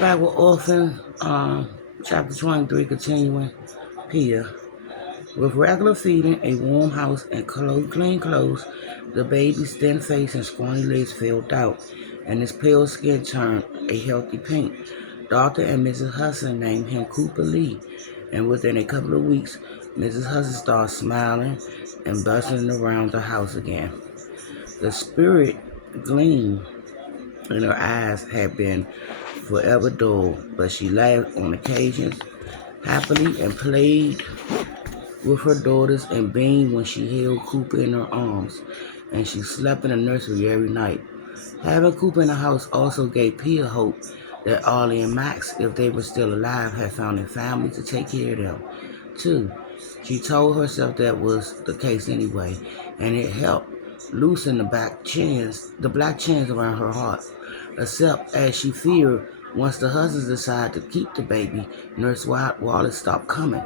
back with Orphan Chapter 23, continuing Pia. With regular feeding, a warm house, and clean clothes, the baby's thin face and scrawny legs filled out, and his pale skin turned a healthy pink. Dr. and Mrs. Hudson named him Cooper Lee, and within a couple of weeks, Mrs. Hudson started smiling and bustling around the house again. The spirit gleam in her eyes had been forever dull, but she laughed on occasions happily and played with her daughters and beamed when she held Cooper in her arms, and she slept in the nursery every night. Having Cooper in the house also gave Pia hope that Ollie and Max, if they were still alive, had found a family to take care of them, too. She told herself that was the case anyway, and it helped loosen the black chains around her heart. Except as she feared, once the Hudsons decided to keep the baby, Nurse Wallace stopped coming.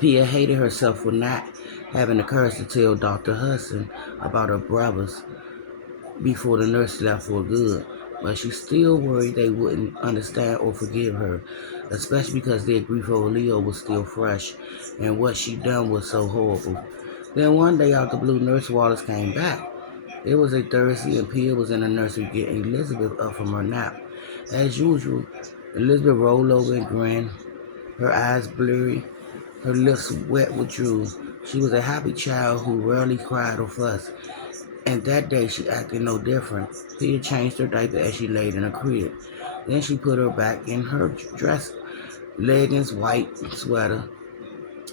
Pia hated herself for not having the courage to tell Dr. Hudson about her brothers before the nurse left for good, but she still worried they wouldn't understand or forgive her, especially because their grief over Leo was still fresh, and what she'd done was so horrible. Then one day out the blue, Nurse Wallace came back. It was a Thursday, and Pia was in the nursery getting Elizabeth up from her nap. As usual, Elizabeth rolled over and grinned, her eyes blurry, her lips wet with drool. She was a happy child who rarely cried or fussed, and that day she acted no different. Pia changed her diaper as she laid in her crib. Then she put her back in her dress, leggings, white sweater,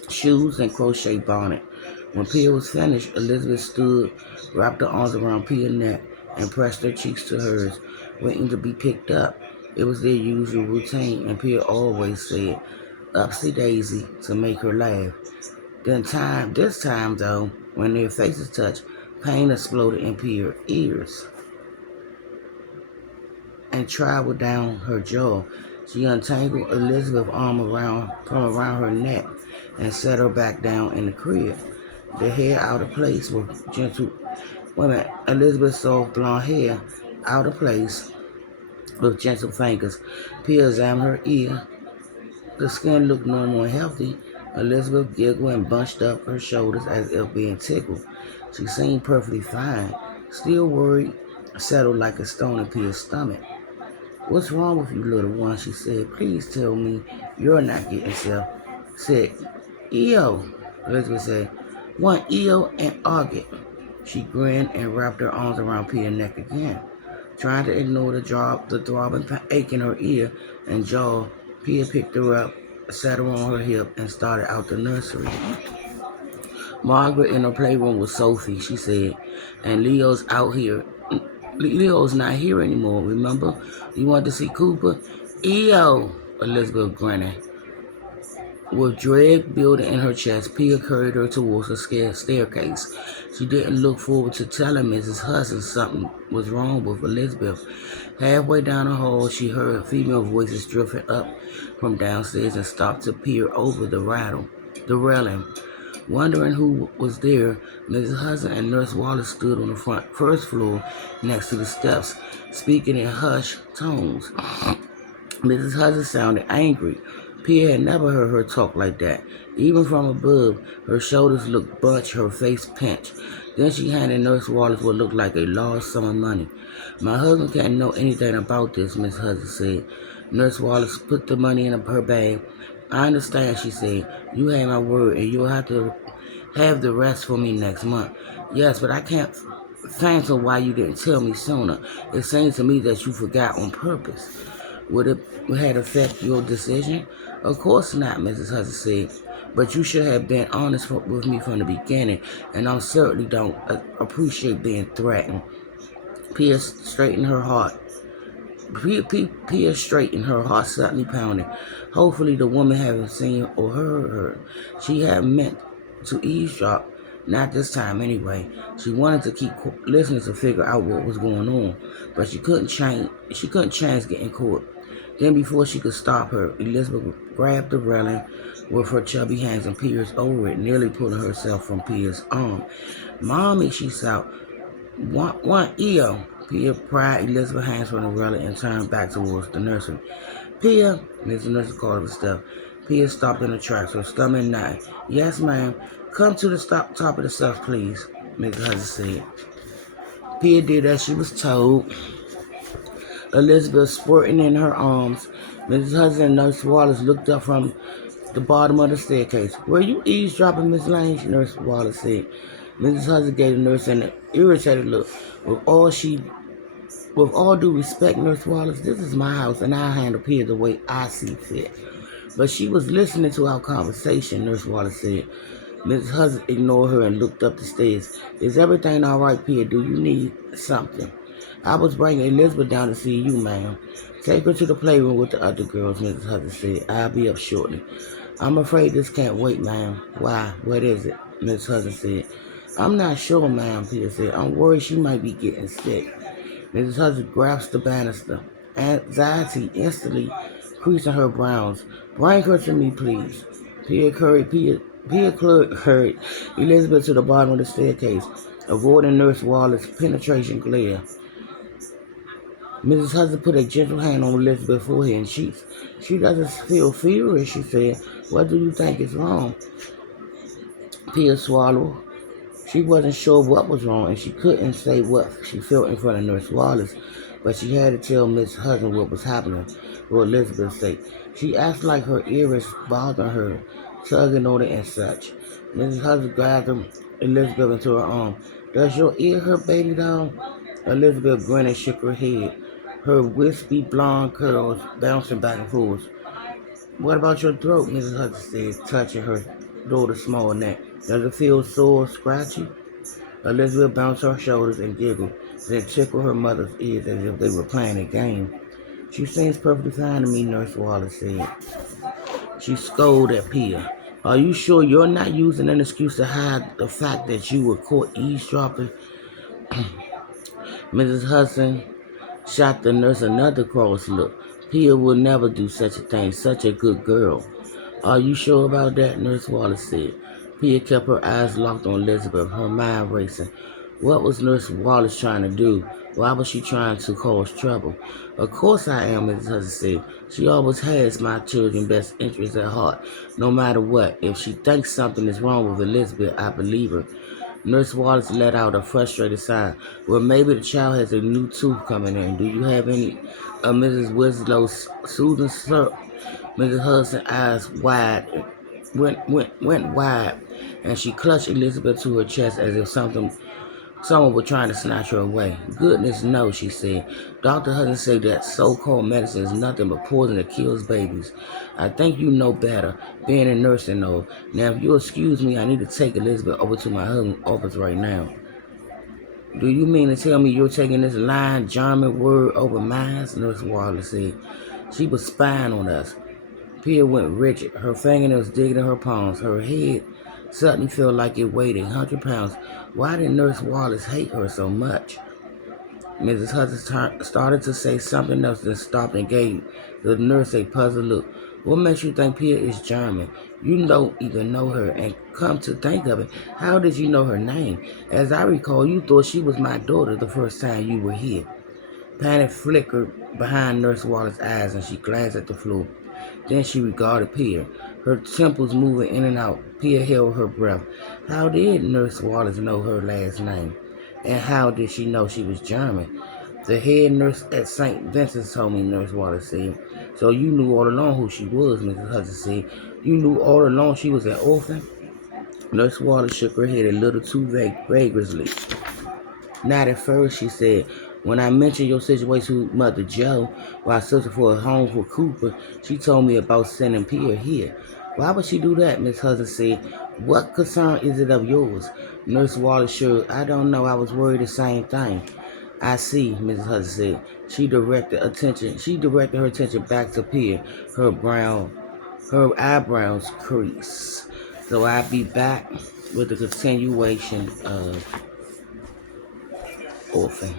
shoes, and crochet bonnet. When Pia was finished, Elizabeth stood, wrapped her arms around Pia's neck, and pressed her cheeks to hers, waiting to be picked up. It was their usual routine, and Pia always said, "Upsy daisy," to make her laugh. This time though, when their faces touched, pain exploded in Pia's ears and traveled down her jaw. She untangled Elizabeth's arm from around her neck and set her back down in the crib. The hair out of place with gentle Elizabeth's soft blonde hair out of place with gentle fingers. Pia examined her ear. The skin looked normal and healthy. Elizabeth giggled and bunched up her shoulders as if being tickled. She seemed perfectly fine, still worried, settled like a stone in Pia's stomach. "What's wrong with you, little one?" she said. "Please tell me you're not getting sick." "Eo," Elizabeth said. "Want Eo and August." She grinned and wrapped her arms around Pia's neck again. Trying to ignore the throbbing ache in her ear and jaw, Pia picked her up, sat her on her hip, and started out the nursery. "Margaret in her playroom with Sophie," she said, "and Leo's out here. Leo's not here anymore, remember? You want to see Cooper?" "Eo," Elizabeth grinning. With dread building in her chest, Pia carried her towards the staircase. She didn't look forward to telling Mrs. Hudson something was wrong with Elizabeth. Halfway down the hall, she heard female voices drifting up from downstairs and stopped to peer over the railing. Wondering who was there, Mrs. Hudson and Nurse Wallace stood on the first floor next to the steps, speaking in hushed tones. Mrs. Hudson sounded angry. Pia had never heard her talk like that. Even from above, her shoulders looked bunched, her face pinched. Then she handed Nurse Wallace what looked like a large sum of money. "My husband can't know anything about this," Miss Hudson said. Nurse Wallace put the money in her bag. "I understand," she said. "You have my word, and you'll have to have the rest for me next month." "Yes, but I can't fathom why you didn't tell me sooner. It seems to me that you forgot on purpose." "Would it have affected your decision?" "Of course not," Mrs. Hudson said. "But you should have been honest with me from the beginning, and I certainly don't appreciate being threatened." Pia straightened her heart. Pia straightened, her heart suddenly pounding. Hopefully the woman hadn't seen or heard her. She had meant to eavesdrop, not this time anyway. She wanted to keep listening to figure out what was going on, but she couldn't chance getting caught. Then before she could stop her, Elizabeth grabbed the railing with her chubby hands and peered over it, nearly pulling herself from Pia's arm. "Mommy," she shouted. Want Eo." Pia pried Elizabeth's hands from the railing and turned back towards the nursery. Pia, Mrs. Nurse called her stuff. Pia stopped in her tracks, her stomach nodding. Yes, ma'am. Come to the top of the steps, please, Mrs. Hudson said. Pia did as she was told. Elizabeth sporting in her arms. Mrs. Hudson and Nurse Wallace looked up from the bottom of the staircase. Were you eavesdropping, Miss Lane? Nurse Wallace said. Mrs. Hudson gave the nurse an irritated look. With all due respect, Nurse Wallace, this is my house and I'll handle Pia the way I see fit. But she was listening to our conversation, Nurse Wallace said. Mrs. Hudson ignored her and looked up the stairs. Is everything all right, Pia? Do you need something? I was bringing Elizabeth down to see you, ma'am. Take her to the playroom with the other girls, Mrs. Hudson said. I'll be up shortly. I'm afraid this can't wait, ma'am. Why? What is it? Mrs. Hudson said. I'm not sure, ma'am, Pia said. I'm worried she might be getting sick. Mrs. Hudson grasped the banister. Anxiety instantly creasing her brows. Bring her to me, please. Pia hurried Elizabeth to the bottom of the staircase, avoiding Nurse Wallace's penetration glare. Mrs. Hudson put a gentle hand on Elizabeth's forehead and cheeks. She doesn't feel feverish, she said. What do you think is wrong? Pia swallowed. She wasn't sure what was wrong, and she couldn't say what she felt in front of Nurse Wallace, but she had to tell Miss Hudson what was happening for Elizabeth's sake. She acted like her ears bothering her, tugging on it and such. Mrs. Hudson gathered Elizabeth into her arm. Does your ear hurt, baby doll? Elizabeth grinned and shook her head, her wispy blonde curls bouncing back and forth. What about your throat? Mrs. Hudson said, touching her daughter's small neck. Does it feel sore, scratchy? Elizabeth bounced her shoulders and giggled, then tickled her mother's ears as if they were playing a game. She seems perfectly fine to me, Nurse Wallace said. She scolded at Pia. Are you sure you're not using an excuse to hide the fact that you were caught eavesdropping? Mrs. Hudson shot the nurse another cross look. Pia will never do such a thing, such a good girl. Are you sure about that? Nurse Wallace said. Pia kept her eyes locked on Elizabeth, her mind racing. What was Nurse Wallace trying to do? Why was she trying to cause trouble? Of course I am, Mrs. Hudson said. She always has my children's best interests at heart, no matter what. If she thinks something is wrong with Elizabeth, I believe her. Nurse Wallace let out a frustrated sigh. Well, maybe the child has a new tooth coming in. Do you have any of Mrs. Winslow's soothing syrup? Mrs. Hudson's eyes went wide, and she clutched Elizabeth to her chest as if someone were trying to snatch her away. Goodness no, she said. Dr. Hudson said that so-called medicine is nothing but poison that kills babies. I think you know better, being a nurse and all. Now, if you'll excuse me, I need to take Elizabeth over to my husband's office right now. Do you mean to tell me you're taking this lying German word over mine? Nurse Wallace said. She was spying on us. Pia went rigid, her fingernails digging in her palms. Her head suddenly felt like it weighed 100 pounds. Why did Nurse Wallace hate her so much? Mrs. Hudson started to say something else, then stopped and gave the nurse a puzzled look. What makes you think Pia is German? You don't even know her, and come to think of it, how did you know her name? As I recall, you thought she was my daughter the first time you were here. Panic flickered behind Nurse Wallace's eyes, and she glanced at the floor. Then she regarded Pia, her temples moving in and out. Pia held her breath. How did Nurse Wallace know her last name? And how did she know she was German? The head nurse at St. Vincent's told me, Nurse Wallace said. So you knew all along who she was, Mrs. Hudson said. You knew all along she was an orphan? Nurse Wallace shook her head a little too vigorously. Not at first, she said. When I mentioned your situation with Mother Joe while searching for a home for Cooper, she told me about sending Pia here. Why would she do that? Miss Hudson said. What concern is it of yours? Nurse Wallace shrugged. I don't know. I was worried the same thing. I see, Mrs. Hudson said. She directed her attention back to Pia, her eyebrows creased. So I'll be back with the continuation of Orphan.